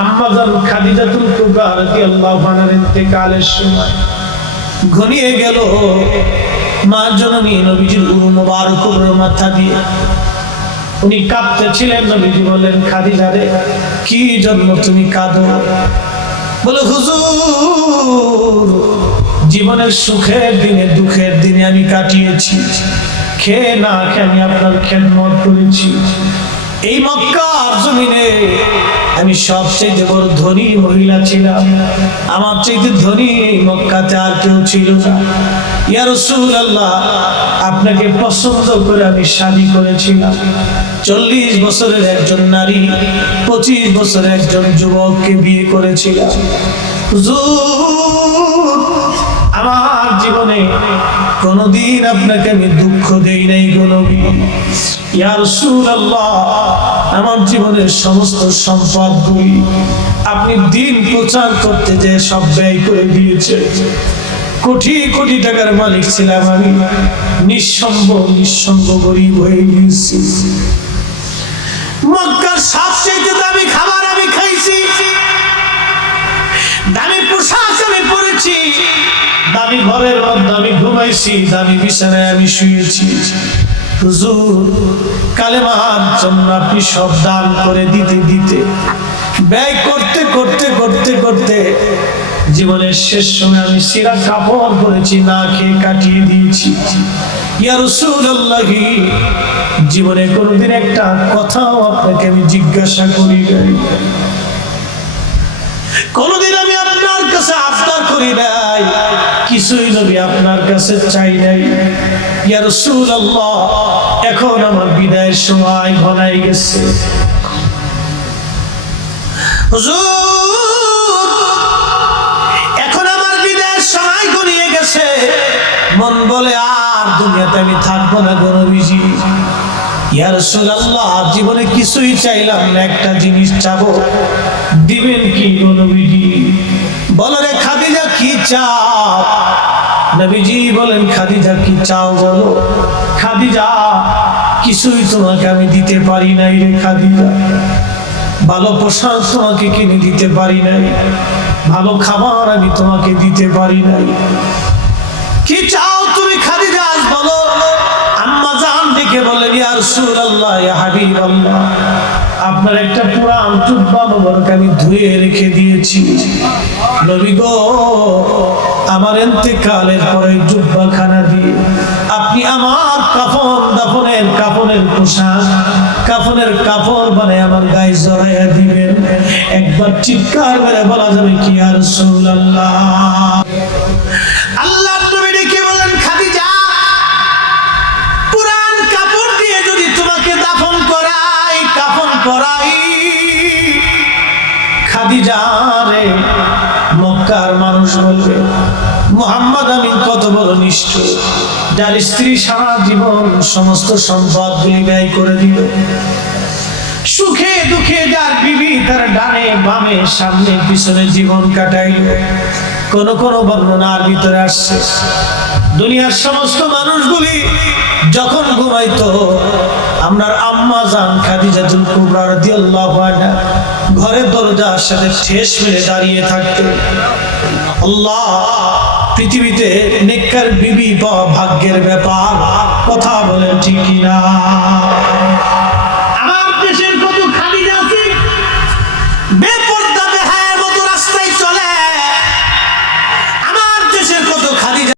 আম্মা জান খাদিজাতুল কুবরা রাদিয়াল্লাহু আনহার ইন্তেকালের সময় ঘনিয়ে গেল। মা জননী নবীজির উরু মুবারক উপর মাথা দিয়ে উনি কাঁদতেছিলেন। নবীজি বললেন, খাদিজা রে, কি জন্য তুমি কাঁদো? বলে, হুজুর, জীবনের সুখের দিনে দুঃখের দিনে আমি কাটিয়েছি, খেয়ে না খেয়ে আমি আপনার খেদমত করেছি। এই মক্কার জমিনে আমি সবচেয়ে বড় ধনী মহিলা ছিলাম, আমার চাইতে ধনী মক্কাতে আর কেউ ছিল না। ইয়া রাসূলুল্লাহ, আপনাকে পছন্দ করে আমি শাদী করেছিলাম। 40 বছরের একজন নারী 25 বছরের একজন যুবককে বিয়ে করেছিলাম। হুজুর, আমার জীবনে কোনদিন আপনাকে আমি দুঃখ দেই নাই গো নবী। ইয়া রাসূলুল্লাহ, আমার জীবনের সমস্ত সম্পদগুলি আপনি দিন প্রচার করতে যে সব ব্যয় করে দিয়েছে। কোটি কোটি টাকার মালিক ছিলাম আমি, নিঃসঙ্গ গরিব হয়ে গিয়েছি। মক্কার সবচেয়ে দামি খাবার আমি খাইছি, দামি পোশাক আমি পরেছি, দামি ঘরের মধ্যে আমি ঘুমাইছি, দামি বিছানায় আমি শুয়েছি। হুজুর, কালেমার জন্য আপনি সব দান করে দিতে দিতে ব্যয় করতে করতে করতে করতে জীবনের শেষ সময় আমি ছিঁড়া কাপড় পরেছি, না খেয়ে কাটিয়ে দিয়েছি। ইয়া রাসূলুল্লাহ, জীবনে কোনোদিন একটা কথাও আপনাকে আমি জিজ্ঞাসা করি নাই, কোনোদিন আমি আপনার কাছে আবদার করি নাই, কিছুই নবী আপনার কাছে চাই নাই। ইয়া রাসূলুল্লাহ, এখন আমার বিদায়ের সময় ঘনাই গেছে। হুজুর, এখন আমার বিদায়ের সময় ঘনিয়ে গেছে, মন বলে আর দুনিয়াতে আমি থাকবো না গো নবীজি। ইয়া রাসূলুল্লাহ, জীবনে কিছুই চাইলাম না, একটা জিনিস চাবো, দিবেন কি গো নবীজি? বলো রে খাদিজা, কি চাও? নবীজি বলেন, খাদিজা কি চাও বলো? খাদিজা, কিছুই তোমাকে আমি দিতে পারি নাই রে খাদিজা, ভালো পোশাক তোমাকে কিনে দিতে পারি নাই, ভালো খাবার আমি তোমাকে দিতে পারি নাই। কি চাও তুমি খাদিজা বলো? আম্মা জান ডেকে বলেন, ইয়া রাসূলুল্লাহ, ইয়া হাবিবাল্লাহ, আপনার একটা পুরান জুব্বা মোবারক আমি ধুয়ে রেখে দিয়েছি। নবী গো, আমার ইন্তেকালের পরে জুব্বা খানা দিয়ে আপনি আমার কাফনের পোশাক, কাফনের কাপড় বানায় আমার গায়ে জড়াইয়া দিবেন। একবার চিৎকার করে বলা যাবে কি ইয়া রাসূলুল্লাহ? আল্লাহ নবী ডেকে বলেন, খাদিজা, পুরান কাপড় দিয়ে যদি তোমাকে দাফন করাই, কাফন করাই, খাদিজা রে, মক্কার মানুষ বলবে মুহাম্মদ আমিন কত বড় নিষ্ঠুর, যার স্ত্রী সারা জীবন সমস্ত সম্পদগুলি ব্যয় করে দিল, সুখে দুঃখে যার বিবি তার ডানে বামে সামনে পিছনে জীবন কাটাইল। কোন কোন বর্ণনার ভিতরে আসছে, দুনিয়ার সমস্ত মানুষগুলি যখন ঘুমাইতো, আপনার আম্মা জান খাদিজাতুল কুবরা রাদিয়াল্লাহু আনহা ঘরের দরজার সাথে ঠেস মেরে দাঁড়িয়ে থাকতেন। আল্লাহ, পৃথিবীতে নেককার বিবি পাওয়া ভাগ্যের ব্যাপার, কথা বলেন ঠিক কিনা?